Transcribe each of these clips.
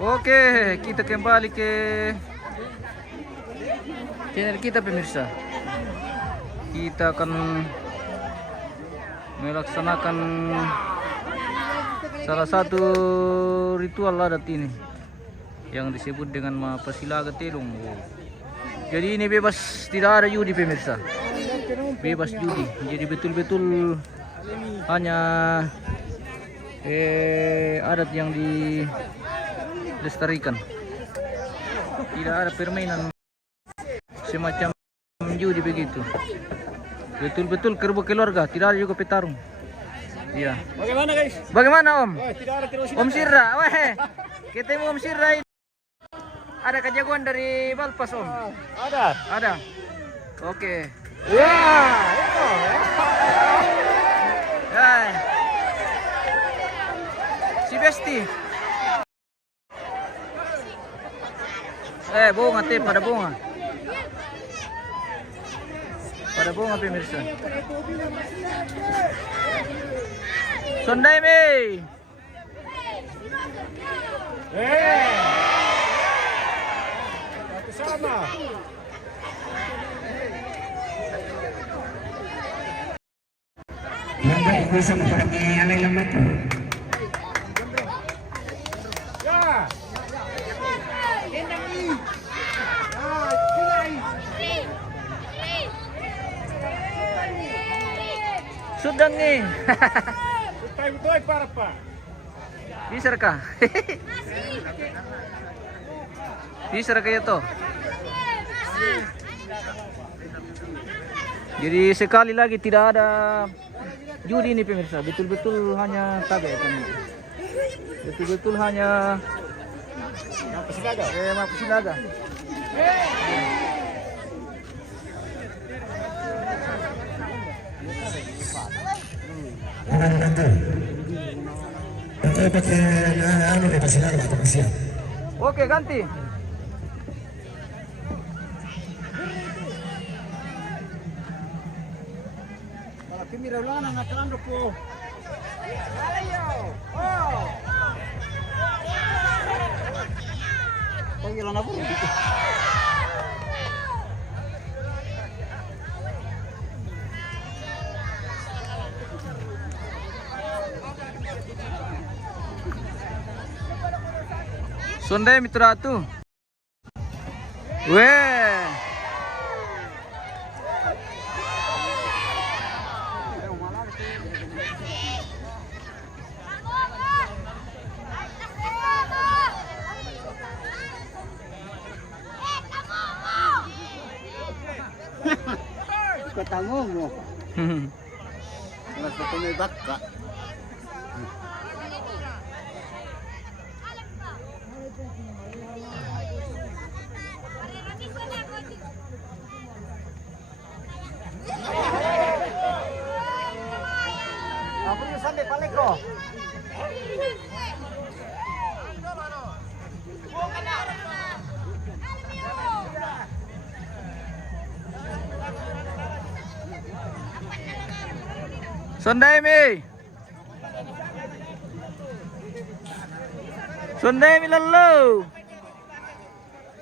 Oke, kita kembali ke channel kita pemirsa. Kita akan melaksanakan salah satu ritual adat ini yang disebut dengan Mapasilaga Telung. Jadi ini bebas, tidak ada judi pemirsa. Bebas judi. Jadi betul-betul hanya adat yang dilestarikan. Tidak ada permainan semacam judi begitu. Betul-betul keluarga, tidak ada juga petarung. Iya. Bagaimana guys? Bagaimana Om? Tidak ada terus. Om Sirra, weh. Ketemu Om Sirra ini. Ada kejagoan dari Balpas Om? Ada. Ada. Oke. Ya, itu. Hai. Si Besti. Bunga teh pada bunga. Pada bunga pemirsa. Sondai mi. Sama. Yang bisa memperbaiki alai lambat. Ya. Sudah nih. Betul para pak. Bisa kah? Bisa kayak itu. Jadi sekali lagi tidak ada judi ini pemirsa. Betul-betul hanya tabe kan. Betul-betul hanya Mapasilaga. Oke, ganti. Mira ulang ang atrando po. Pangilan na po. Sondai mitra tu. Weh. Ketanggung mo. Nasa tumibak ka. Apa yung sampai balik ko? Sondai mi. Sondai mi lalo.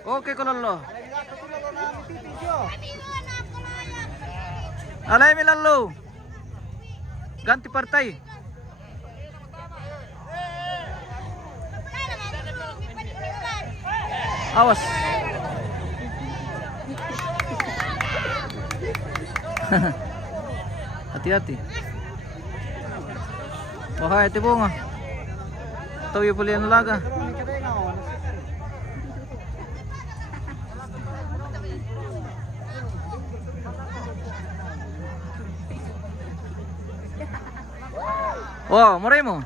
Oke ko lalo. Alay mi lalo. Ganti partai. Awas. Hati-hati. Wahai ito bunga. Tahu ya puli laga. Oh, moremo.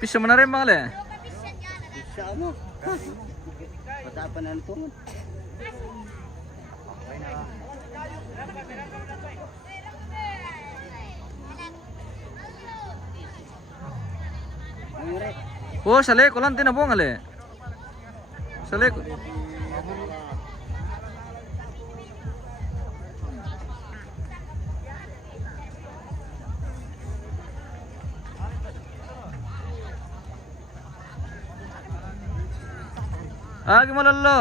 Bisa menarik bang le. Bisa mo. Patapan na ito. Oh, sale ko lang tinabong ale. Sale ko. Gimana lo?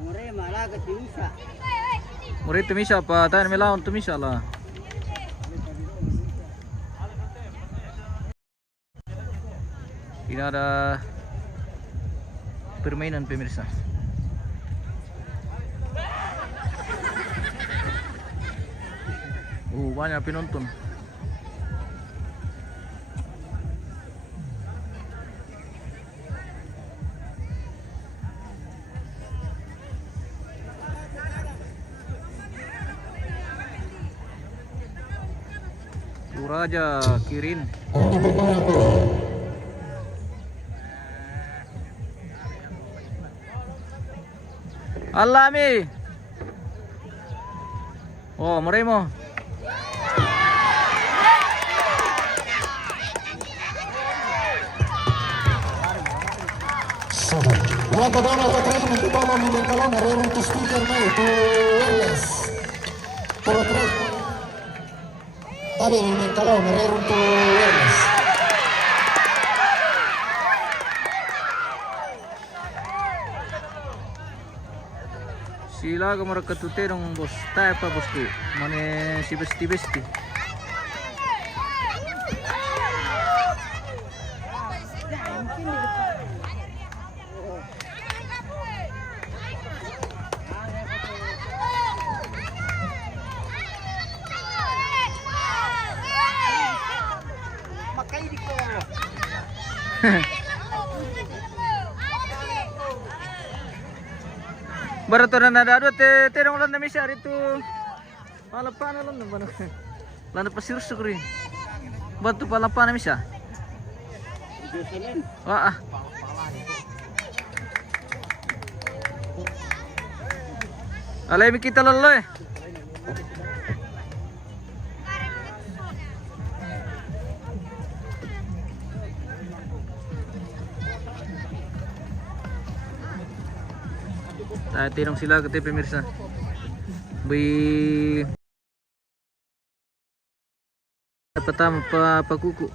Mure malaga timisa. Murid tumisa pa, tayo melawan tumisa lah. Ini ada permainan pemirsa. Banyak penonton. Raja Kirin. Alami. Oh, Moremo. Berapa bola terkait dengan bola milik kalau meruntuh speaker na itu wireless. Portrait. Tadi milik kalau meruntuh wireless. Sila kamar katute dong bos, tayo pa bosku, mane si besti. Barato na nadado te terong lan na misar itu. Palapan lan na bana. Lan pasir sugri. Batu palapan na misa. Wah. Alay mi kita loloy. Tinong sila kati pemirsa. Pertama pa kuku.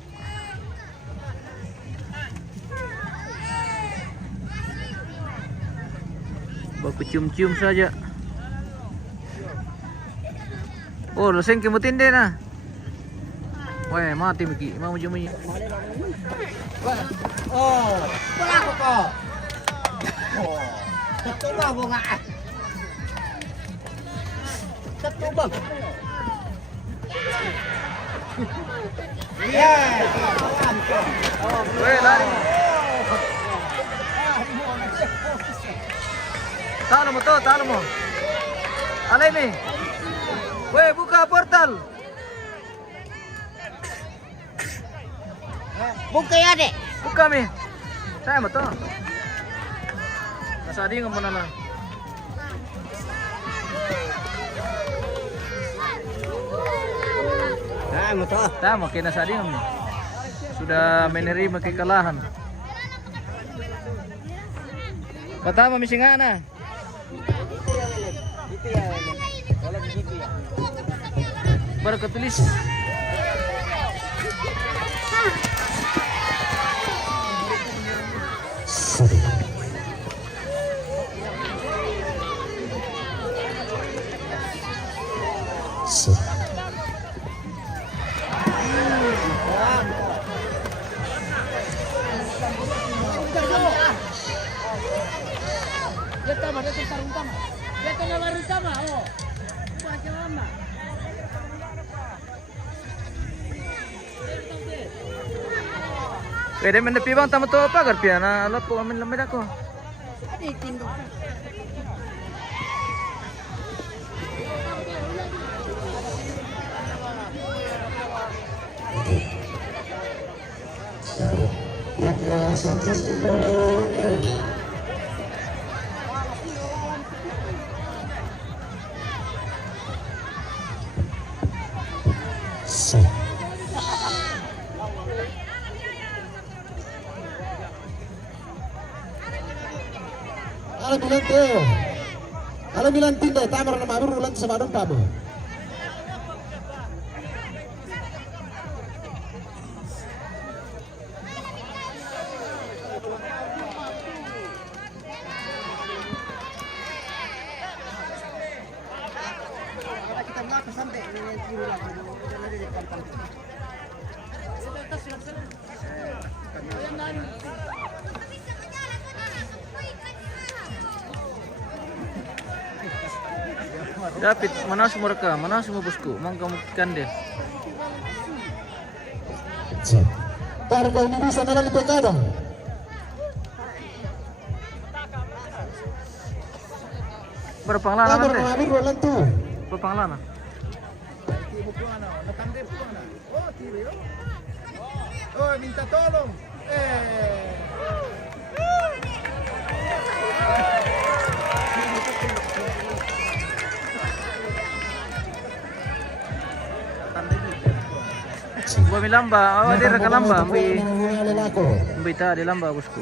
Baku cium-cium saja. Oh, laseng kemutin deh na. Wah, mati Miki. Mau jumi. Oh, wala ko ko. Oh. Satu bang bunga. Satu bang. Iya. Weh, lari. Talo mo. Alay mi. Weh, buka portal. Buka ya dek. Buka mi. Saya mo to. Nasadi nga muna na. Tama to. Tama, kaya nasadi nga mo. Sudah menerima kekalahan. Pertama misi nga na. Gitu ya. Kalau begitu ya. Baru ketulis. Pwede menepi bang tama to pagar piana alat po amin lamid ako. Ala bilang Teo, ala bilang tindak tamar na mabur ulan sa madong pabo. Dapat mana semua mereka, mana semua bosku, mangga ikan deh. Para kau ini bisa nalang di pekadang. Berpanglanan Tamar nanti. na mabur ulan tu. Berpanglanan. Oh, minta tolong. Buat milamba, awak dia reka lamba, Lalako. ambil tak di lamba bosku.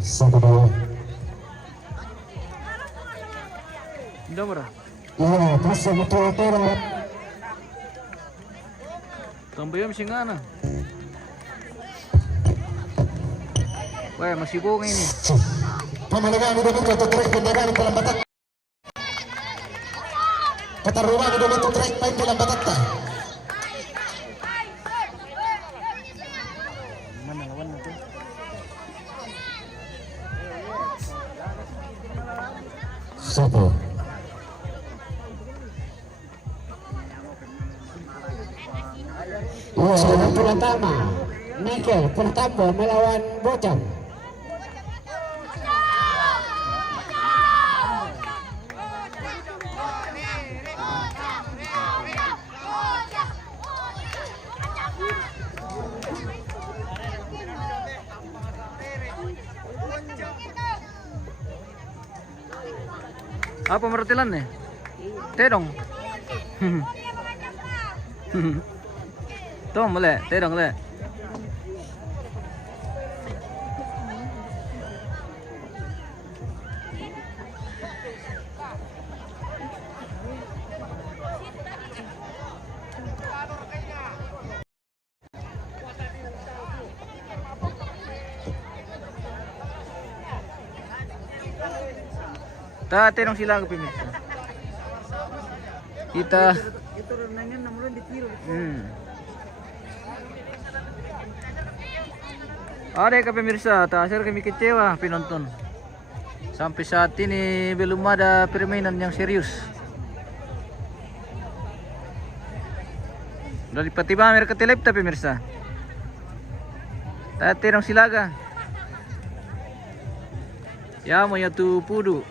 Satu dua. Dah berapa? Ya, terus betul betul. Tambayam singana. Wah, masih bohong ini. Pemalawan udah betul untuk track pendagang dalam batak. Pertarungan udah betul track main dalam batak. Mana lawan itu? Sopo. Pertama, Michael Pertama melawan Bocang. Apa mertilan nih? Terong. Tong boleh, terong boleh. Terong sila ke pemirsa. Kita ada ke pemirsa, hasil kami kecewa penonton. Sampai saat ini belum ada permainan yang serius. Dari Patiba mereka telep tapi pemirsa. Terong silaga. Ya mau ya tu pudu.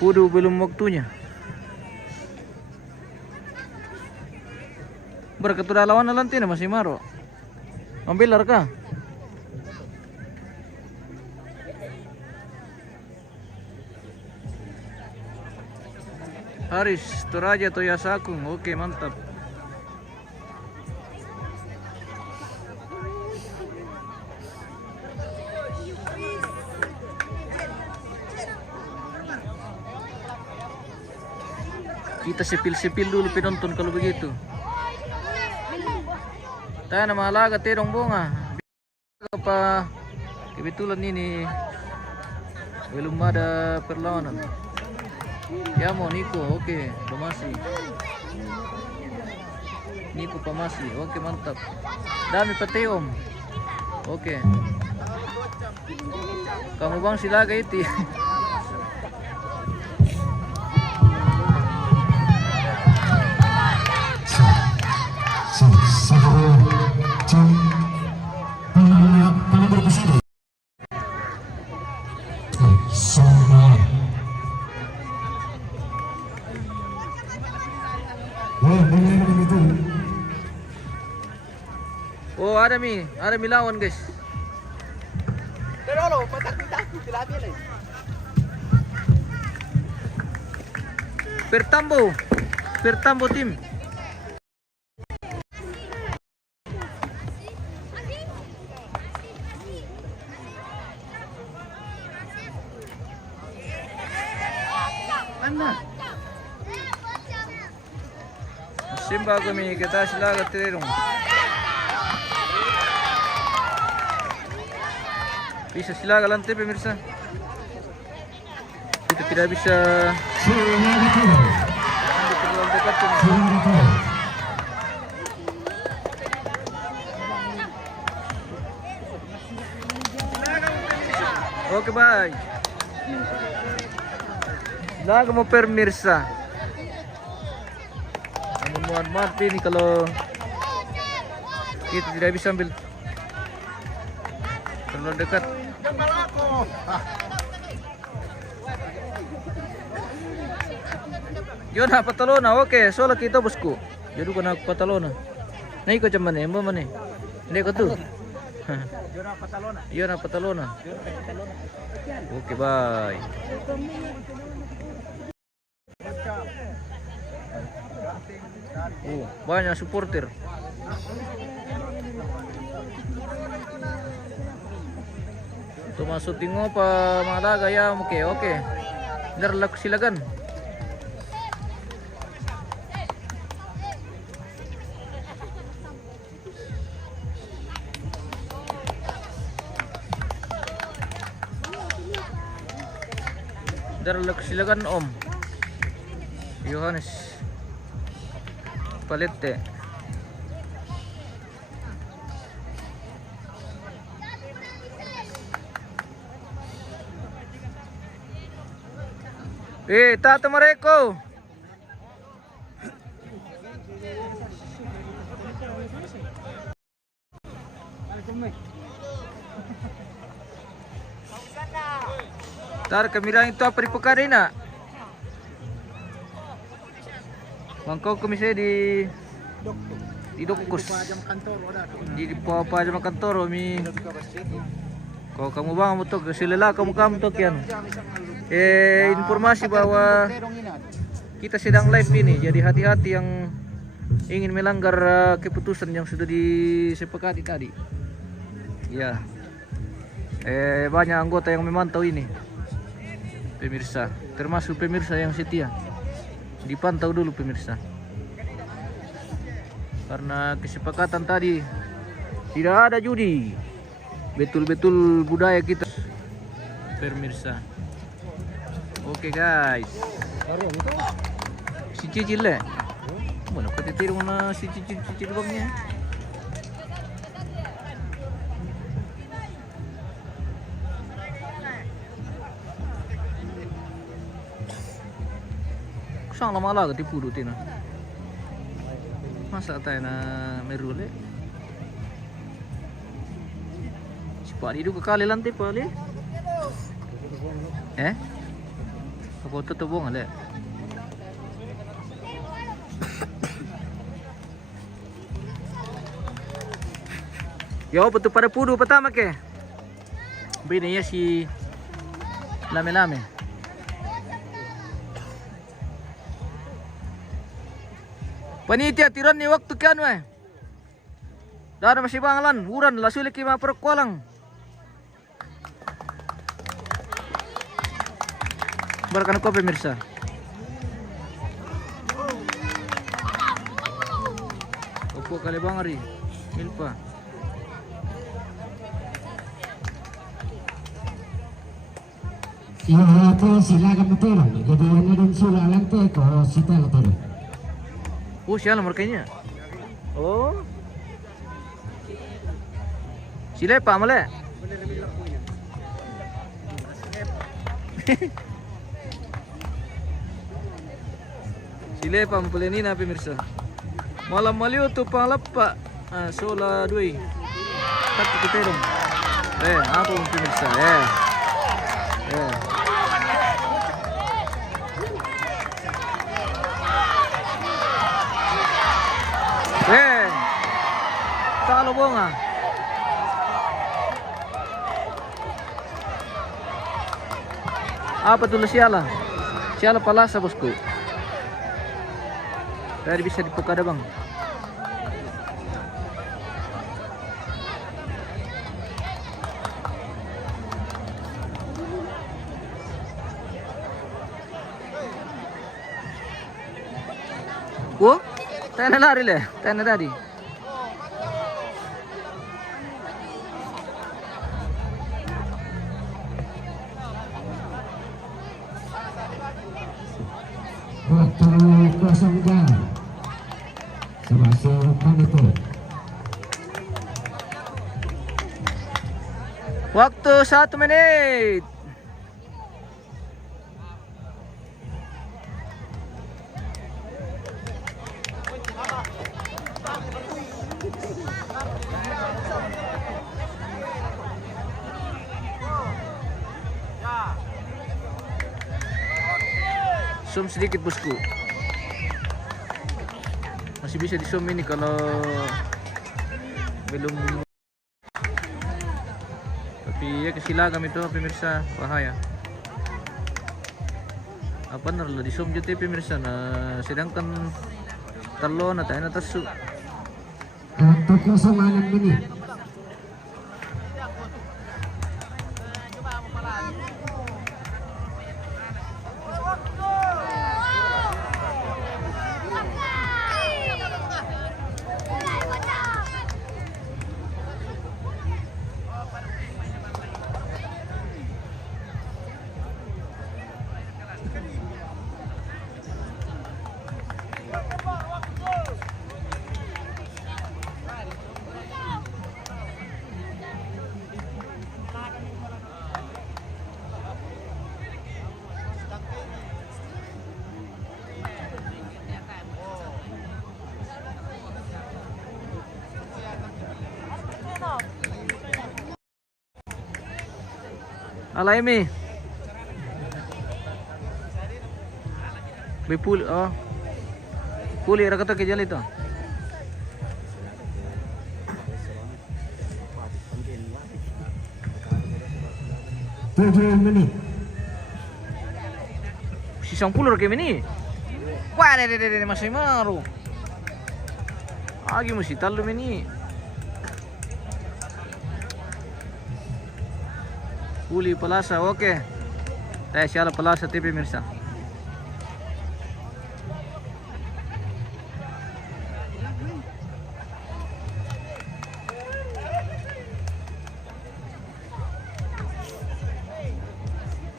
Pudu belum waktunya. Berketudah lawan nanti masih maro. Ambil kah? Haris, Toraja Toyasakung. Oke, mantap. Kita sepil-sepil dulu penonton kalau begitu. Tayo na mahalaga terong bunga. Apa kebetulan ini belum ada perlawanan. Ya mau Niko, oke, Pamasi. Niko Pamasi, oke mantap. Dami pati om. Oke. Kamu bang Silaga itu. Oh ada mi lawan guys. Pero lo, patak-patak, tilapia lang. Pertambo tim. Mana? Simba kami kita Silaga terung. Bisa Silaga lantai pemirsa. Kita tidak bisa terlalu dekat pemirsa. Oke bye. Silaga mau pemirsa. Mohon maaf ini kalau kita tidak bisa ambil terlalu dekat. Yun ha patalona, oke. Soalnya kita bosku. Jadi kena patalona. Nah ikut cuman ya, mau mana? Ini kau tuh. Yun ha patalona. Oke bye. Banyak supporter. Masuk tingo pa Malaga ya, oke. Ndarlak silagan. Ndarlak silagan Om Yohanes Palette. Tata Mareko. Tar kamera itu apa dipukarin na? Mangkau komisi di Dokus. Di pajam kantor mi. Kau kamu bang mutok silala kamu tok yan. Informasi bahwa kita sedang live ini, jadi hati-hati yang ingin melanggar keputusan yang sudah disepakati tadi. Ya, banyak anggota yang memantau ini, pemirsa, termasuk pemirsa yang setia. Dipantau dulu pemirsa, karena kesepakatan tadi tidak ada judi, betul-betul budaya kita, pemirsa. Oke guys, si cicil le, mana ketitir mana si cicil bangnya? Sang lama lah ketipu dutin. Masa tayo na merule? Si Pali itu kekali lantai Pali? Aku tutup bong ale. Yo betul pada pudu pertama ke. Bini ya si lame-lame. Panitia tiran ni waktu kan we. Dar masih banglan, uran lasulik lima perkualang. Barakan ko pemirsa. Opo kali bangari, milpa. Itu silakan betul. Jadi ini dan sila lantai ko sita betul. Oh siapa nomor kayaknya? Oh. Sile Pak Male. Sile Pak Mpelenina pemirsa. Malam maliu tu panglapak. Sola dui. Tapi kita dong. Apa pemirsa? Talo bunga. Apa tulis siala? Siala palasa bosku. Tadi bisa dibuka ada bang. Wo? Tanya lari le, tanya tadi. Waktu kosong jam. Semasuk penutup. Waktu 1 menit. Zoom sedikit bosku. Masih bisa di zoom ini kalau belum. Tapi ya kesilagam itu pemirsa, bahaya. Apa narlo di zoom juga pemirsa. Nah, sedangkan talo na tayo na tasu. Untuk kosongan menit. Alay mi. Bipul oh. Puli ra kata ke jali to. 7 menit. Sisang pulur ke mini. Wah, de masih maru. Agi mesti talu mini. Puli Palasa, oke. Saya siala Palasa TV mirsa.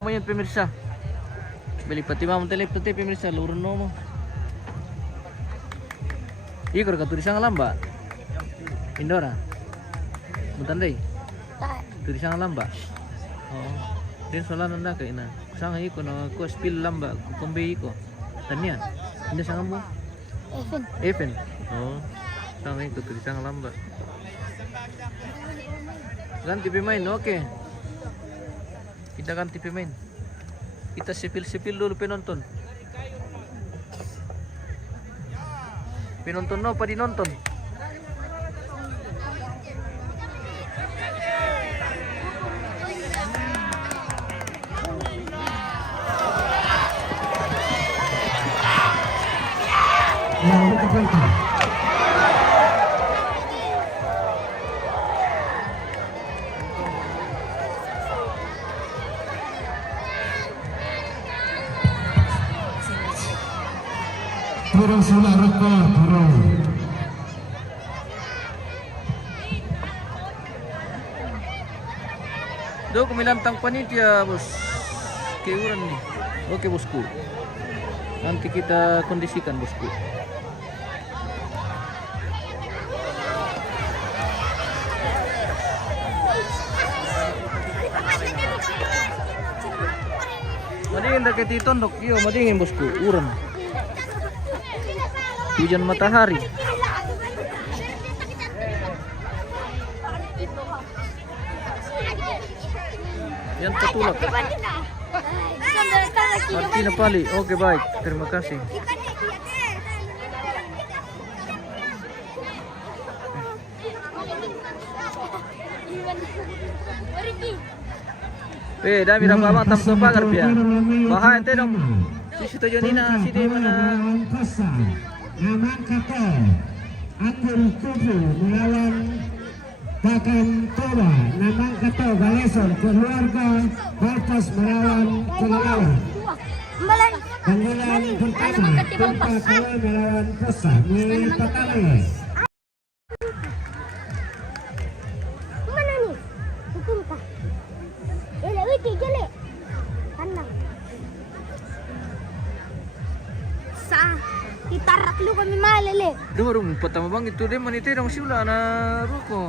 Ngayon pemirsa. Beli pati mamon telep pati pemirsa lurun mo. Ikor ka tulisang lamba. Indora. Mutanday. Tulisang lamba. Oh. Din solan na kay na. Sanga iko na ko spill lamba kumbe iko. Tanya. Hindi sanga mo. Even. Oh. Sanga iko tulisang lamba. Ganti pemain, oke. Kita ganti pemain. Kita sipil dulu penonton. Penonton no, pa dinonton. Turun sudah rekor turun. Do kumilantang panitia bos. Keuran nih. Oke bosku. Nanti kita kondisikan bosku. Madingin dah kayak titondok. Iya, madingin bosku. Urang. Hujan matahari. Yan patulak. Martina Pali. Oke, baik. Terima kasih. Dami dah bawa tam tu pagar pia. Bahan ente dong. Si situ Jonina si di mana? Namang kata Anggur Kupu melawan Pakan Toba. Namang kata Baleson keluarga Balpas melawan Kelelawar. Panggilan pertama Tumpa Kala melawan Posa Mie Patale. Mana nih? Tumpa. Jele. Tenang. Ditarak lu kami malele. Dorong pertama bang itu dia manite dong si ulah na ruko.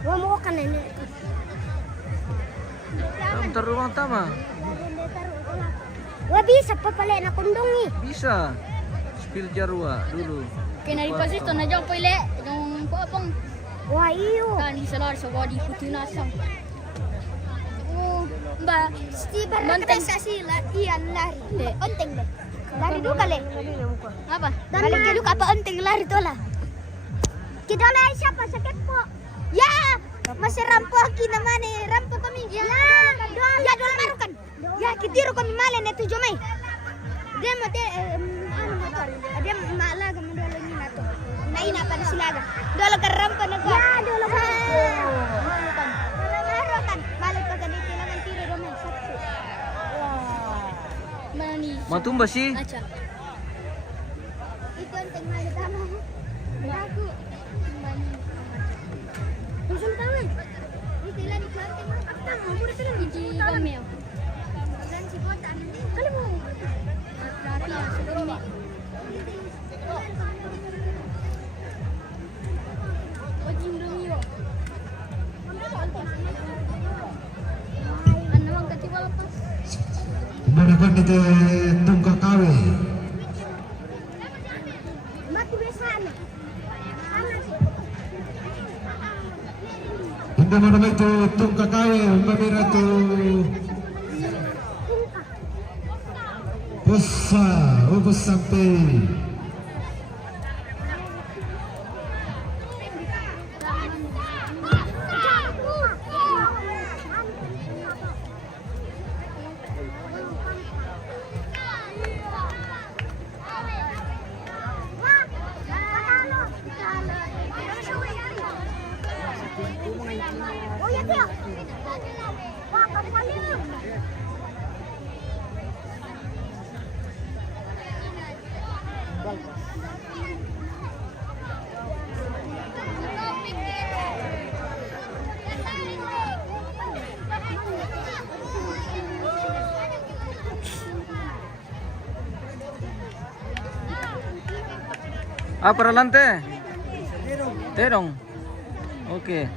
Gua mau kan ini. Tam taruang tama. Gua bisa papale na kundong ni. Bisa. Spill jarwa dulu. Kena dipasih tu na jauh pile, yang apa? Wah iyo. Kan di selar sebodi putih nasam. Oh, mbak. Stibar kita sila iyan lari. Onteng deh. Lari dulu kali. Apa? Balik dulu apa onteng lari tuh lah. Kita lah siapa sakit po? Ya, masih rampokin naman eh. Rampok kami. Ya, dola marukan. Ya, kitiro kami malen itu jomay. Dia mati ano motor. Dia maalaga mo dola ni nato. Naina pa na sila. Dola ka rampa na ko. Ya, dola ka. Marukan. Balik ka ganito lang ang tiro do men. Mana ni? Matumba si. Acha. Itu ang tinggal tama. Aku. Pusing tangan. Itu lah di keluar tengah. Tama, pura sila Di kameo. dan si kota ni. Kali mo. Berarti ya sebelumnya. Wajib dong yo. Ano ang katiwa lepas? Manapan itu Tungka Kawe. Mati besana. Hindi mo naman itu Tungka Kawe. Mamira itu Pusa. Ubus sampai. Oh ya dia. Wah, kapalnya. Ah, para adelante. Terong. Oke.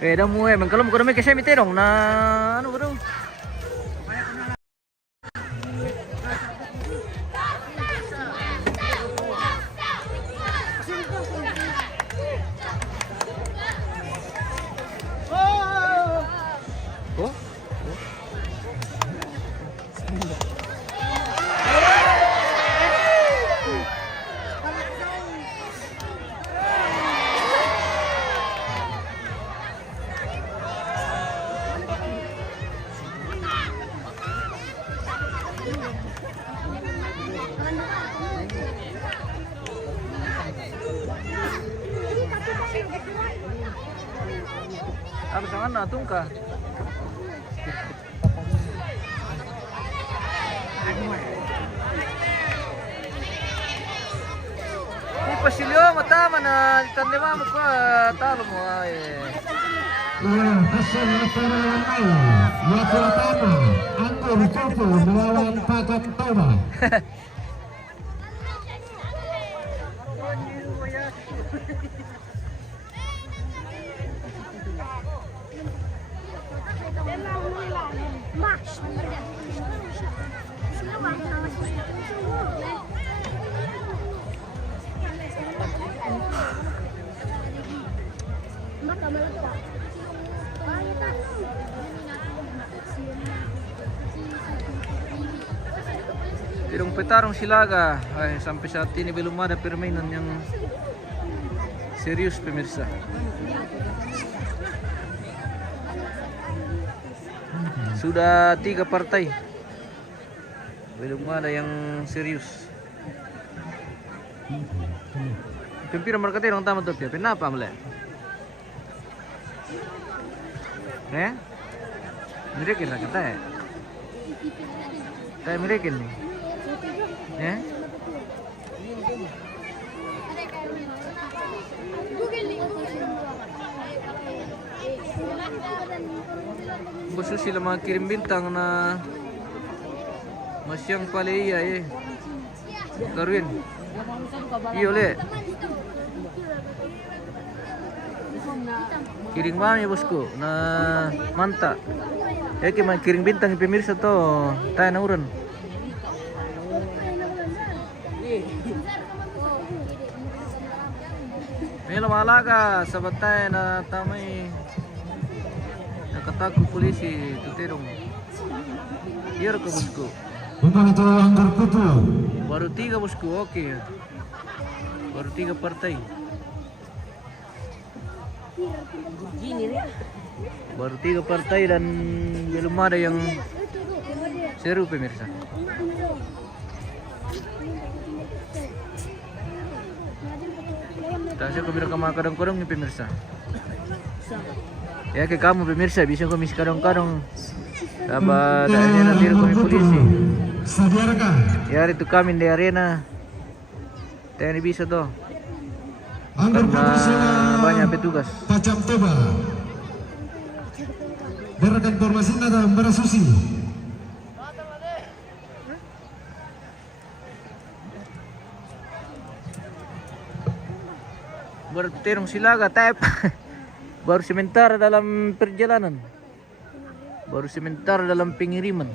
Dah mulai. Kalau mau kami kasi terong na ano bro? Oh? Ano sa na tungka? Pasilyo mata mana tanima mo ko talo mo ay. Hasil laporan awal yang pertama Anggur Kupu melawan Pakan Toba. Tirong Petarong Silaga. Ay, sampai saat ini belum ada permainan yang serius pemirsa. Sudah 3 partai, belum ada yang serius. Pimpin mereka tirong tamat tuh, kenapa mele? Mirikin lah kita ya. Kayak mirikin nih. Khusus sila mga kirim bintang na masyang pala iya Darwin. Iyo le. Kiring mami bosku na manta. Mga kiring bintang pemirsa to tayo na uran. May lumalaga sa batay na tamay nakatago polisi tutirong. Iya ka bosku. Untuk itu anggar putu. Baru 3 bosku, oke. Baru 3 partai. Baru 3 partai dan belum ada yang seru pemirsa. Tasya ko bilang kadang-kadang nih pemirsa. Ya ke kamu pemirsa bisa kami kadang-kadang dapat arena tiru kami polisi. Ya itu kami di arena. TNI bisa tuh. Karena banyak petugas. Pacam Toba. Berikan informasi nada Mbak Susi. Bertirong Silaga tap. Baru sebentar dalam perjalanan. Baru sebentar dalam pengiriman.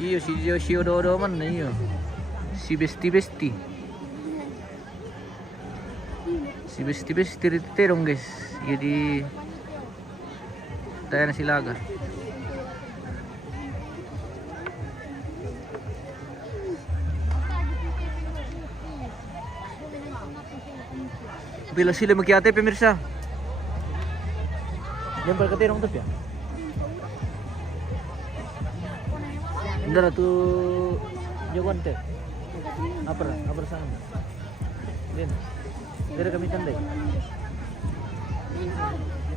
Iyo si Odo man iyo. Si Besti. Si Besti terong guys. Jadi tayo na Silaga. Bila sila magkiate pemirsa. Lempar ke terong tuh ya. Indra tuh jagoan teh. Apa sana? Din. Dari kami candai.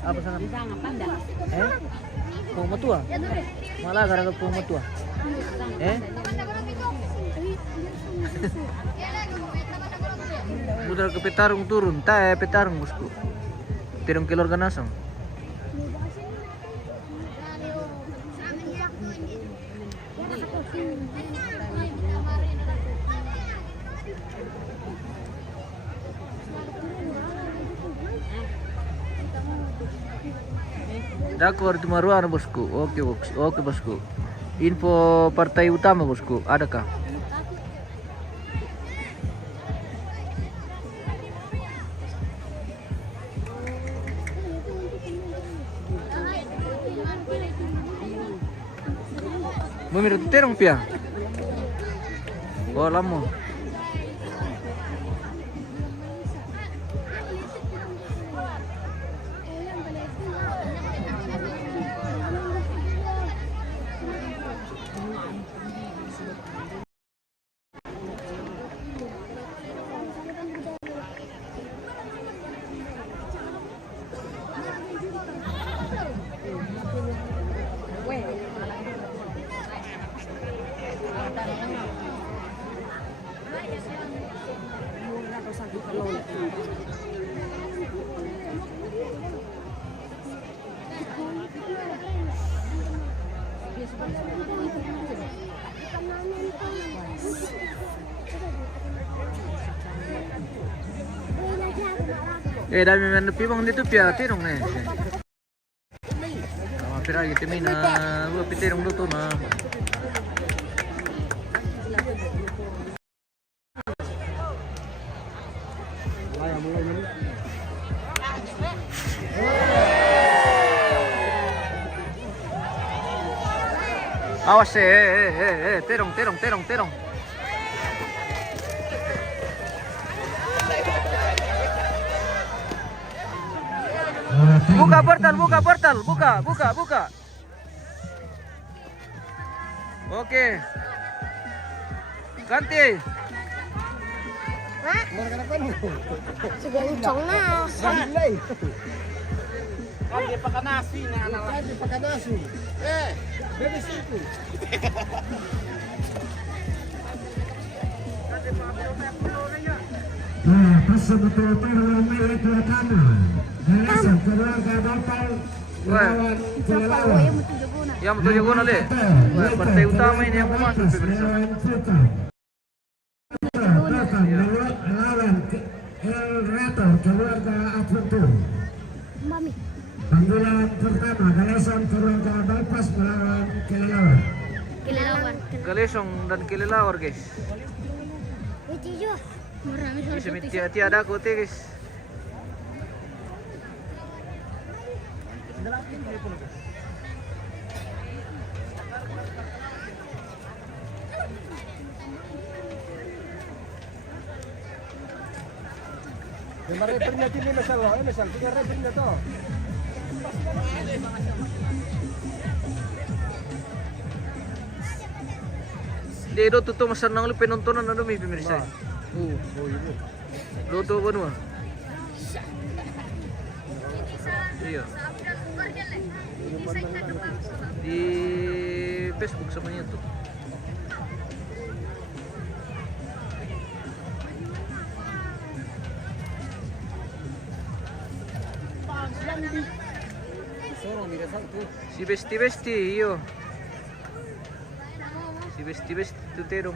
Apa sana? Pung matua. Malah gara-gara pung matua. Udah ke Petarung turun, Petarung bosku. Tirong kilor ganasang. Dakwar Tumaruan bosku. Oke bosku. Info partai utama bosku, adakah? Bumiro terong pia. Oh lamo. Dami man pibang dito pia tirong piragi timina, lu pitirong luto na. Awas terong. Buka portal, buka. Oke. Ganti. Sudah ucong na. Kali pakai nasi nih anak. Kali pakai nasi. Bebis itu. betul-betul ramai itu rekaman. Galasan keluarga Bapak melawan kelelawar. Yang betul guna le. Partai utama ini yang mau masuk pemirsa. Melawan El Rato keluarga Adventur. Mami. Panggilan pertama Galasan keluarga Bapak melawan kelelawar. Kelelawar. Galesong dan kelelawar guys. Itu Bisa tiada kote guys. Lima repernya ini misal, tiga repernya toh. Di do tuto masan nang penontonan na dumi pemirsa. Ibu. Luto ba no? Iya. Di Facebook sama niya to. Si Besti, iyo. Si Besti tutero.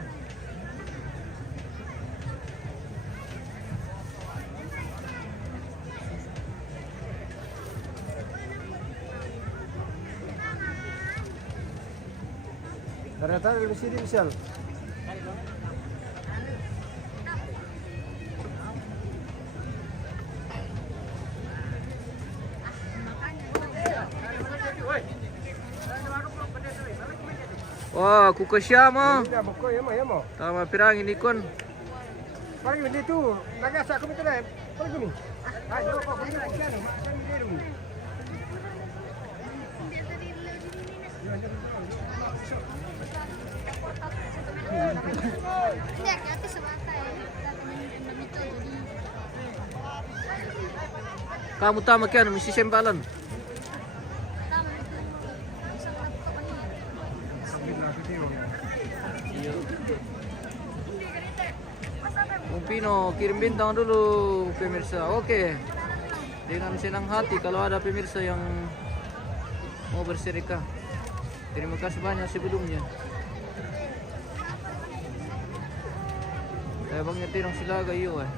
Ternyata di sini misal. Wah, kukasya mo. Tidak buku ya mo. Tama pirang ini kon. Paling ini tuh, nagasa aku minta deh. Paling gini. Ayo kok ini kan, makan ini dulu. Kamu tama kian misi sempalan. Pino, kirim bintang dulu pemirsa. Oke. Dengan senang hati kalau ada pemirsa yang mau bersedekah. Terima kasih banyak sebelumnya. Bang nyetirong sila kayo eh.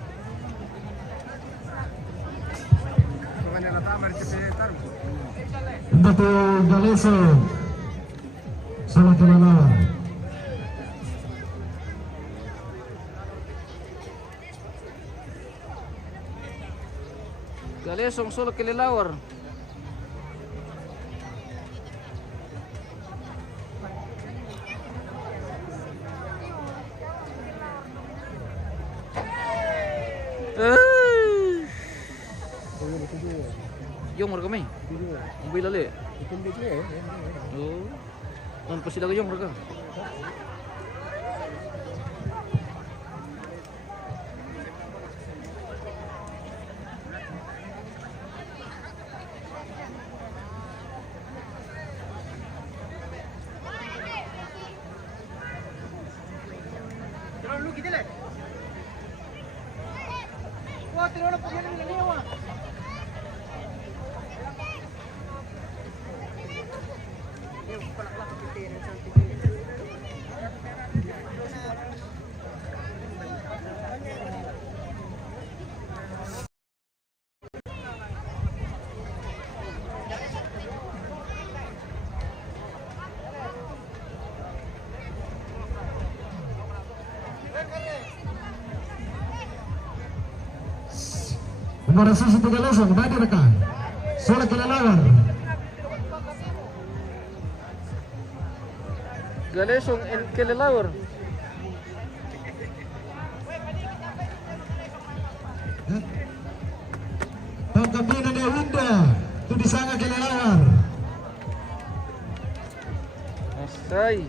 Untuk Galeso salah kelelawar. Galesong solo kelelawar. Yung mereka main. Mobil lale. Oh. Non pasti lagi yung mereka. Lu gitu le. Wah, tiro na pagyan ni Lewa. Nomor sisi 3 bagi rekan. Soal kelelawar. Galesong and Kelelawar. Pangkambina ni Winda. Itu disanga kelelawar. Asay.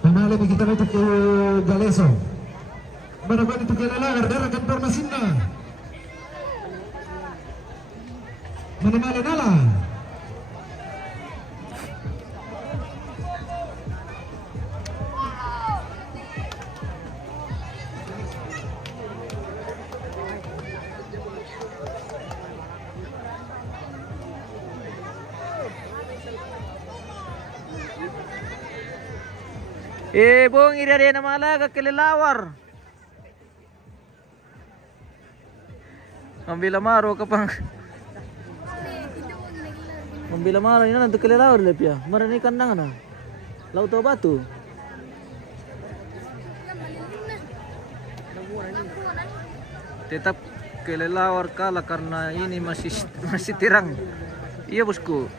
Kembali kita untuk ke Galeso. Barangkali itu kelelawar darakan formasinya. Menemani nala. Bong iri ada nama alaga Kelelawar. Membela maro kapang. Membela maro ini nanti Kelelawar lepia. Marani kandang na. Laut atau batu. Tetap Kelelawar kalah karena ini masih tirang. Iya bosku.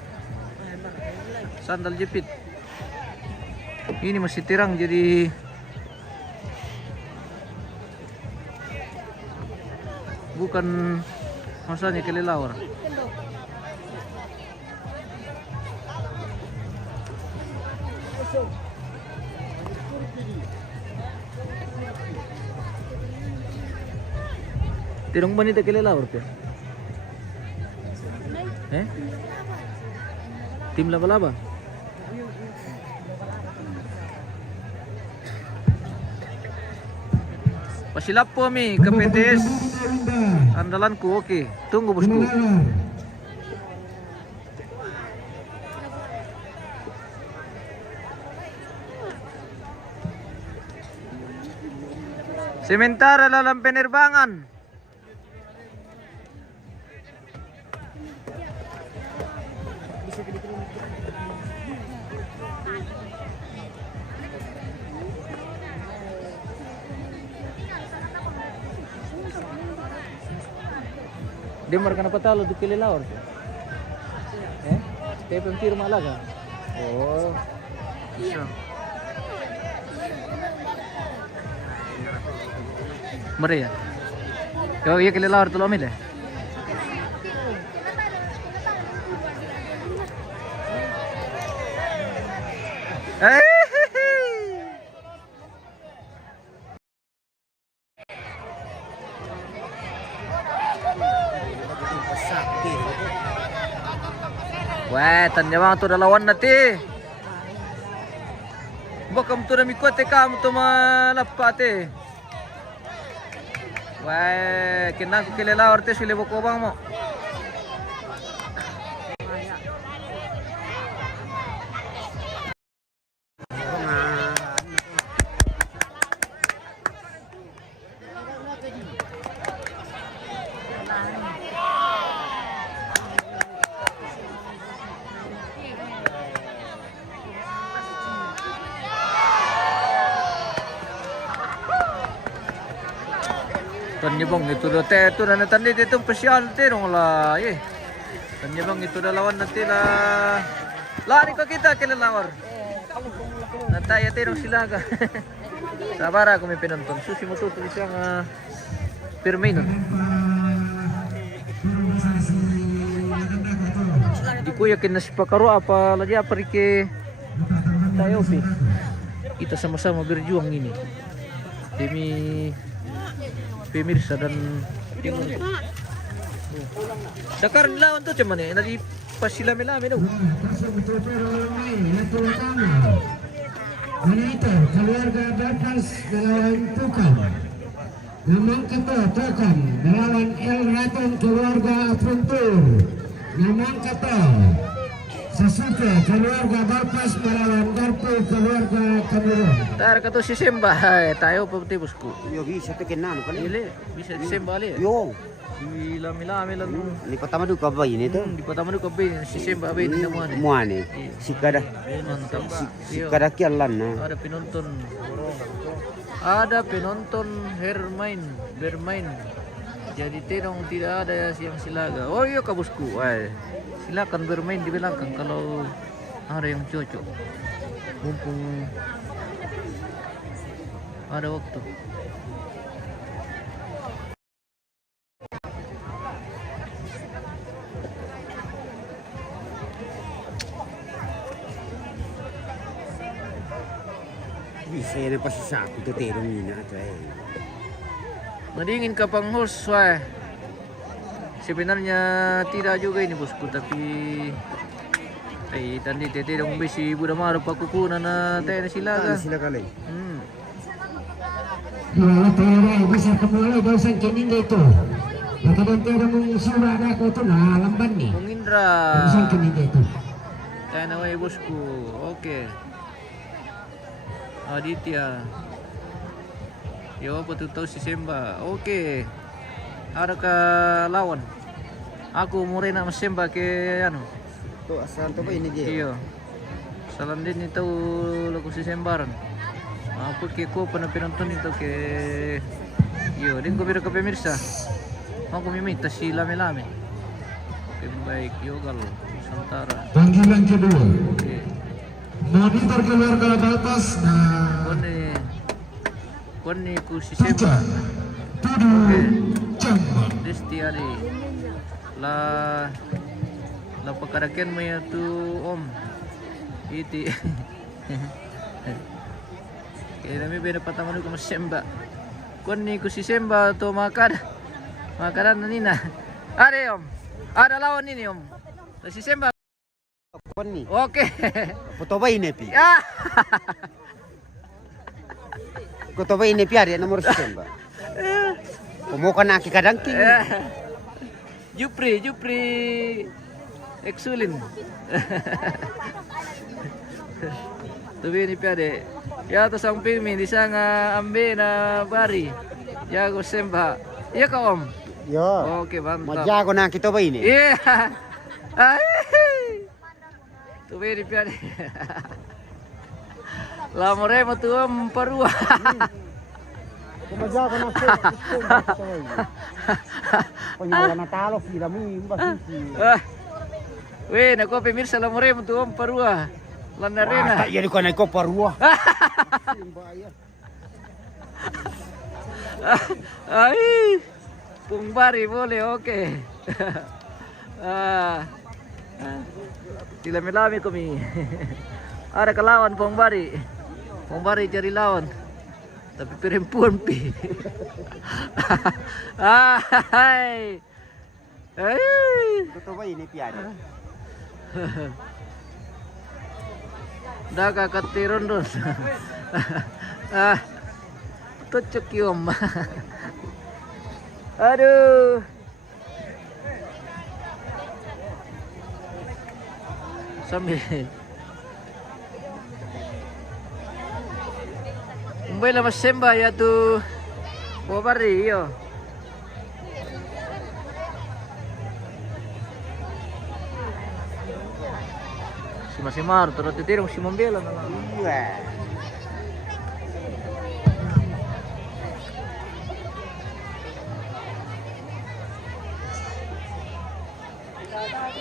Sandal jepit. Ini masih tirang jadi bukan masanya Kelelawar. Tirang ba nito Kelelawar pe? Tim laba-laba? Pasilap po kami ke PTS andalanku. Oke, tunggu bosku. Sementara dalam penerbangan. Dia marka patalo di Kelelawar. Kayak pempirma alaga. Oh. Bisa. Mare ya. Kau iya Kelelawar tu lomil ya? Wah, tanya bang tu dah lawan nanti. Bakam tu dah mikot kamu tu malapate. Wah, kena aku Kelelawar te sile boko bang mo. Tanya bang itu dah itu dah nanti itu spesial dong lah, ye. Tanya bang itu dah lawan nanti lah. Lari kok kita Kelelawar. Nanti ya terong silaga. Sabar aku may penonton. Susi mo tutuloy siyang Firmino. Di ko yakin na si Pakaro apa lagi apa rike tayo pi. Kita sama-sama berjuang ini demi pemirsa dan tinggal. Dakar lawan tuh cuman ya, nanti pas silame-lame dong. Keluarga Batas melawan Tukang. Namang kata Tokan melawan El Raton keluarga Aventur. Namang kata Sasuke keluarga Barpas melawan Garpo keluarga Kamerun. Tar ka to si Simba. Tayo pa pati bosku. Yo bisa tuh kena no kan. Ile, bisa si Simba ali. Yo, Ilami lang. ni pertama tuh kabay ini tuh. Di pertama ko bin si Simba bin naman. Muane. Si kada Mantap. si kada kialan na. Ada penonton bermain. Jadi tidak ada yang silaga. Oh iya kabusku. Silakan bermain di belakang kalau ada yang cocok. Mumpung ada waktu. Bisa ya pasti saku tuh terong ini aja. Mendingin ka pang host, wah. Sebenarnya tidak juga ini bosku, tapi tadi tete dong besi budak maru pakukuna na tayo na sila ka. Sila kali. Ya, tayo bisa kemulai dosen kini itu. Nakadante mong sura na ko to na lamban ni. Bung Indra. Dosen kini itu. Tayo na way bosku. Oke. Aditya. Yo, patutaw si Simba. Oke. Ada ka lawan. Aku mure na mas Simba ke ano. Tuh asal tuh ini dia. Iyo. Salam din ito lagu si Sembaran. Aku ke ko penonton ito ke iyo din ko biro ka pemirsa. Aku mimita si Lame-Lame. Baik Yogal Nusantara. Panggilan kedua. Oke. Monitor keluarga Balpas na Kone ku si Tuca Semba. Tudu Jamba. Destiari. La pakaraken mo ya tu om. Iti. Kaya namin pinapataman ko mas Semba. Kone ku si Semba to makaran na nina. Are om. Ada lawan ini om. Si Semba. Kon ni. Oke. Foto ba ini pi? Ah. Foto ba ini pi ada nomor sistem ba? Kumukan na kadang king. Jupri Exulin. Tapi ini piade. Ya to sang pimi di sanga ambe na bari. Ya go Semba. Iya ka om. Yo. Oke mantap. Majago na kita ba ini? Iya. Tuh ini piade. La moremo tu om parua. Majago na kita. Panyala na talo sila mi basisi. Weh, nako pemirsa la moremo tu om parua. Lanarena. Iya di kana ko parua. Ay, Pungbari boleh, oke. Dilami-lami kami. Ada kelawan Pungbari. Pungbari cari lawan. Tapi perempuan pi. Hai. Foto ba ini pi ada? Daga katiron dos. Tucuk yum. Aduh. Sambil. Umbay la mas Semba ya tu. Bobari yo. Si Masimar, terus titirong si Mambela na lang. Iya.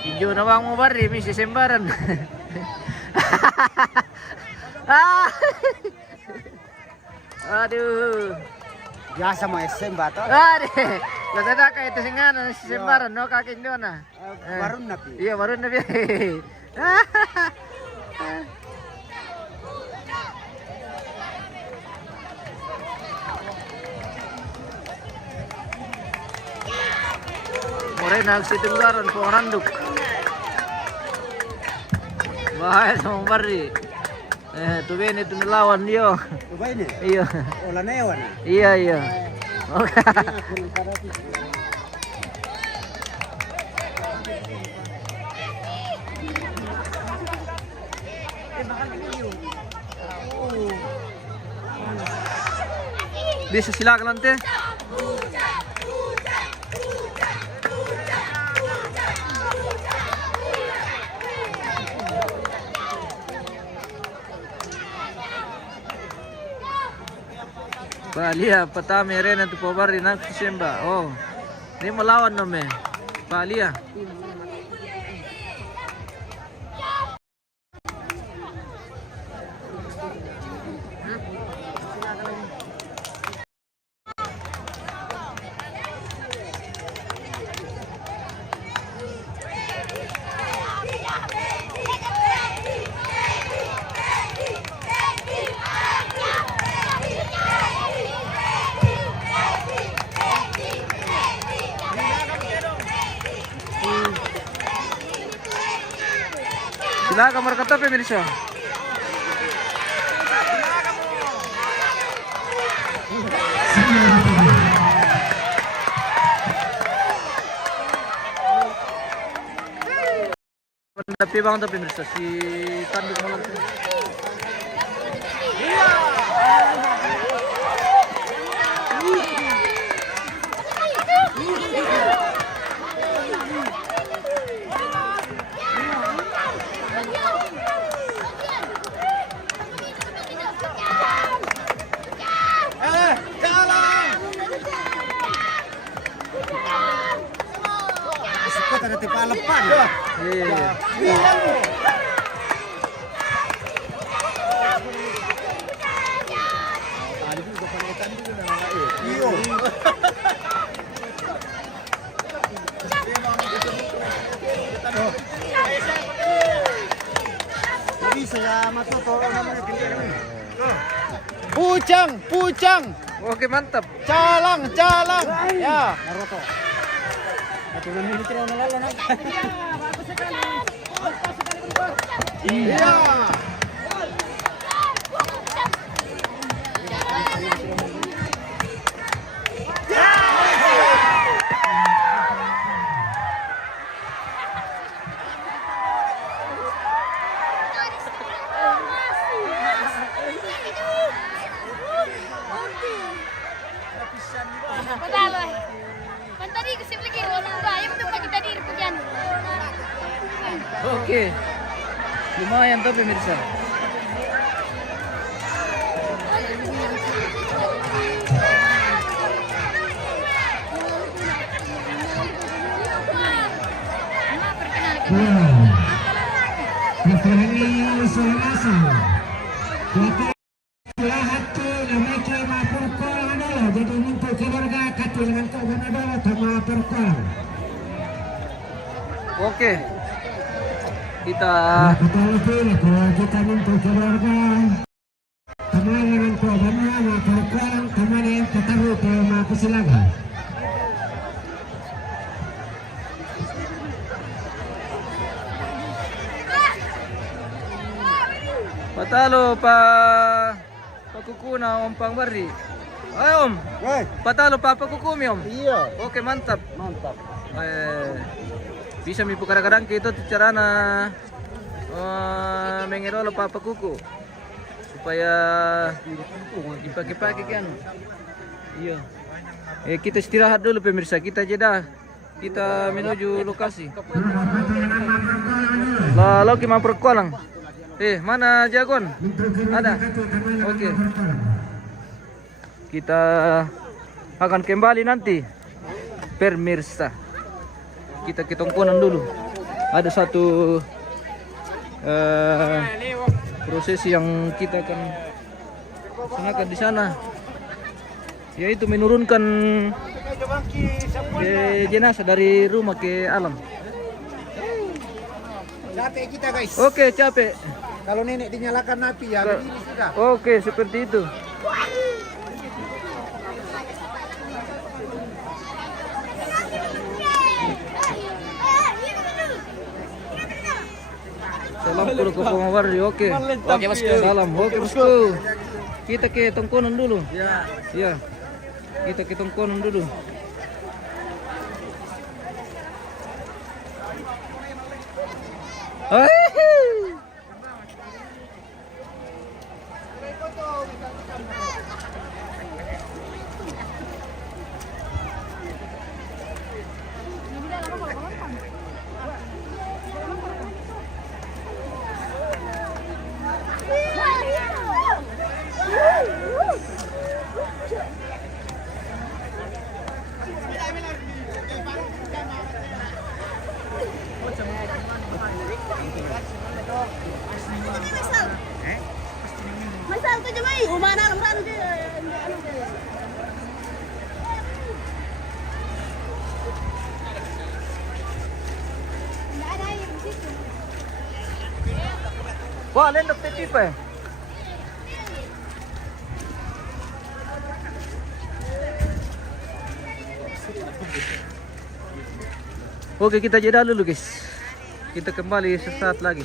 Ijo na bang mo bari, may si Sembaran. Aduh. Biasa mo SM ba to? Aduh. Lazada ka ito singana si Sembaran, no kaking doon na. Barun na pi. Iya, baru na biya. Muray nagsitunggaran po ang randok. Bahaya sa mong bari. Tubin ito nilawan niyo. Tuba ini. Iya. Ola na yawan. Iya. Oke. Bisa silakan nanti. Palia, Patame, Arena, Tupobari, Naksimba. Oh, ini melawan namanya. Palia. Silakan berkata pemirsa. Tapi bang tapi pemirsa si tanduk malam. Ada tipe lepan. Iya. Bisa ya masuk tuh namanya gini. Pucang. Oke mantap. Calang. Ya. Naruto. Aturan ini kira nalala na. Iya. Patalo. Pantari kasi lagi orang bayam tu pagi tadi pujan. Oke. Lumayan tuh pemirsa. Referee Suharasa. Lahat ko na may kay mapurkol adalah jadi untuk keluarga katulangan ko adalah sama perkol. Oke. Kita Kita lebih kalau kita untuk keluarga kemarin ko banana perkol kemarin ketahu ke Mapasilaga. patalo pakukuna Om Pangbari. Ay Om, Woi, patalo papakukumi Om. iya. Oke mantap. Mantap. Bisa mi kadang-kadang kita tuh carana mengerolo papakuku supaya dipakai-pakai kan. Iya. Kita istirahat dulu pemirsa, kita jeda. Kita menuju lokasi. Lalu kita perkolang. Mana jagon? Ada. Oke. Kita akan kembali nanti. Pemirsa. Kita ketongkonan dulu. Ada satu prosesi yang kita akan laksanakan di sana, yaitu menurunkan jenazah dari rumah ke alam. Capek kita guys. Oke, capek. Kalau nenek dinyalakan api ya begini sudah. Oke, seperti itu. Salam dulu ke Pemawari, oke. Oke, bosku. Salam, oke bosku. Kita ke tongkonan dulu. Ya. Kita hitung konon dulu. Masal tu je mai. Rumah nak lemran je. Wah, lendok tetip eh. Oke, kita jeda dulu guys. Kita kembali sesaat lagi.